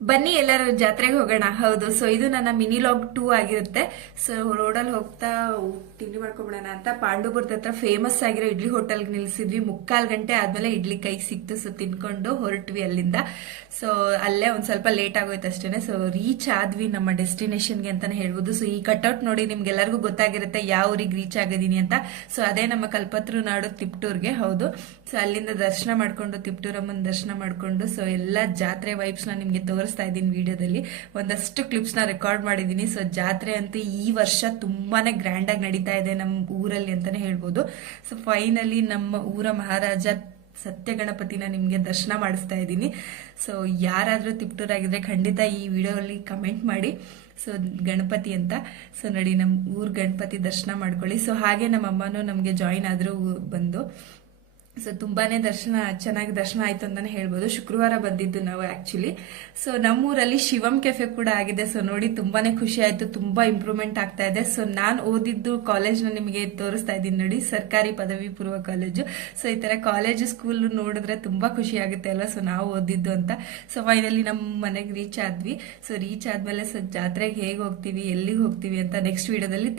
ಬನ್ನಿ, ಎಲ್ಲರೂ ಜಾತ್ರೆಗೆ ಹೋಗೋಣ. ಹೌದು ಸೊ ಇದು ನನ್ನ ಮಿನಿ ಲಾಗ್ ಟೂ ಆಗಿರುತ್ತೆ. ಸೊ ರೋಡಲ್ಲಿ ಹೋಗ್ತಾ ತಿಂಡಿ ಮಾಡ್ಕೊಬಿಡೋಣ ಅಂತ ಪಾಂಡುಪುರದ ಹತ್ರ ಫೇಮಸ್ ಆಗಿರೋ ಇಡ್ಲಿ ಹೋಟೆಲ್ಗೆ ನಿಲ್ಸಿದ್ವಿ. ಮುಕ್ಕಾಲು ಗಂಟೆ ಆದ್ಮೇಲೆ ಇಡ್ಲಿ ಕೈ ಸಿಕ್ತು ಸೊ ತಿನ್ಕೊಂಡು ಹೊರಟ್ವಿ ಅಲ್ಲಿಂದ. ಸೊ ಅಲ್ಲೇ ಒಂದು ಸ್ವಲ್ಪ ಲೇಟ್ ಆಗೋಯ್ತು ಅಷ್ಟೇನೆ. ಸೊ ರೀಚ್ ಆದ್ವಿ ನಮ್ಮ ಡೆಸ್ಟಿನೇಷನ್ಗೆ ಅಂತಲೇ ಹೇಳ್ಬೋದು. ಸೊ ಈ ಕಟ್ಔಟ್ ನೋಡಿ ನಿಮ್ಗೆಲ್ಲರಿಗೂ ಗೊತ್ತಾಗಿರುತ್ತೆ ಯಾವ ಊರಿಗೆ ರೀಚ್ ಆಗಿದ್ದೀನಿ ಅಂತ. ಸೊ ಅದೇ ನಮ್ಮ ಕಲ್ಪತ್ರು ನಾಡು ತಿಪ್ಟೂರ್ಗೆ, ಹೌದು. ಸೊ ಅಲ್ಲಿಂದ ದರ್ಶನ ಮಾಡ್ಕೊಂಡು, ತಿಪ್ಟೂರಮ್ಮನ ದರ್ಶನ ಮಾಡ್ಕೊಂಡು ಸೊ ಎಲ್ಲ ಜಾತ್ರೆ ವೈಬ್ಸ್ನ ನಿಮ್ಗೆ ತೋರಿಸ್ತಾ ಇದ್ದೀನಿ ವಿಡಿಯೋದಲ್ಲಿ. ಒಂದಷ್ಟು ಕ್ಲಿಪ್ಸ್ನ ರೆಕಾರ್ಡ್ ಮಾಡಿದ್ದೀನಿ. ಸೊ ಜಾತ್ರೆ ಅಂತೂ ಈ ವರ್ಷ ತುಂಬಾನೇ ಗ್ರ್ಯಾಂಡ್ ಆಗಿ ನಡೀತಾ ಇದೆ ನಮ್ಮ ಊರಲ್ಲಿ ಅಂತಾನೆ ಹೇಳ್ಬೋದು. ಸೊ ಫೈನಲಿ ನಮ್ಮ ಊರ ಮಹಾರಾಜ ಸತ್ಯ ಗಣಪತಿನ ನಿಮ್ಗೆ ದರ್ಶನ ಮಾಡಿಸ್ತಾ ಇದ್ದೀನಿ. ಸೊ ಯಾರಾದ್ರೂ ತಿಪ್ಟೂರಾಗಿದ್ರೆ ಖಂಡಿತ ಈ ವಿಡಿಯೋಲಿ ಕಮೆಂಟ್ ಮಾಡಿ. ಸೊ ಗಣಪತಿ ಅಂತ. ಸೊ ನೋಡಿ ನಮ್ಮ ಊರು ಗಣಪತಿ ದರ್ಶನ ಮಾಡ್ಕೊಳ್ಳಿ. ಸೊ ಹಾಗೆ ನಮ್ಮ ಅಮ್ಮನೂ ನಮಗೆ ಜಾಯಿನ್ ಆದರೂ ಬಂದು ಸೊ ತುಂಬಾನೇ ದರ್ಶನ, ಚೆನ್ನಾಗಿ ದರ್ಶನ ಆಯ್ತು ಅಂತಾನೆ ಹೇಳ್ಬೋದು. ಶುಕ್ರವಾರ ಬಂದಿದ್ದು ನಾವು ಆಕ್ಚುಲಿ ಸೊ ನಮ್ಮೂರಲ್ಲಿ ಶಿವಂ ಕೆಫೆ ಕೂಡ ಆಗಿದೆ. ಸೊ ನೋಡಿ ತುಂಬಾನೇ ಖುಷಿ ಆಯ್ತು. ತುಂಬಾ ಇಂಪ್ರೂವ್ಮೆಂಟ್ ಆಗ್ತಾ ಇದೆ. ಸೊ ನಾನು ಓದಿದ್ದು ಕಾಲೇಜ್ನ ನಿಮಗೆ ತೋರಿಸ್ತಾ ಇದ್ದೀನಿ ನೋಡಿ. ಸರ್ಕಾರಿ ಪದವಿ ಪೂರ್ವ ಕಾಲೇಜು ಸೊ ಈ ತರ ಕಾಲೇಜು ಸ್ಕೂಲ್ ನೋಡಿದ್ರೆ ತುಂಬಾ ಖುಷಿ ಆಗುತ್ತೆ ಅಲ್ವಾ? ಸೊ ನಾವು ಓದಿದ್ದು ಅಂತ. ಸೊ ಫೈನಲಿ ನಮ್ಮ ಮನೆಗೆ ರೀಚ್ ಆದ್ವಿ. ಸೊ ರೀಚ್ ಆದ್ಮೇಲೆ ಸೊ ಜಾತ್ರೆಗೆ ಹೇಗೆ ಹೋಗ್ತೀವಿ, ಎಲ್ಲಿಗೆ ಹೋಗ್ತೀವಿ ಅಂತ ನೆಕ್ಸ್ಟ್ ವಿಡಿಯೋದಲ್ಲಿ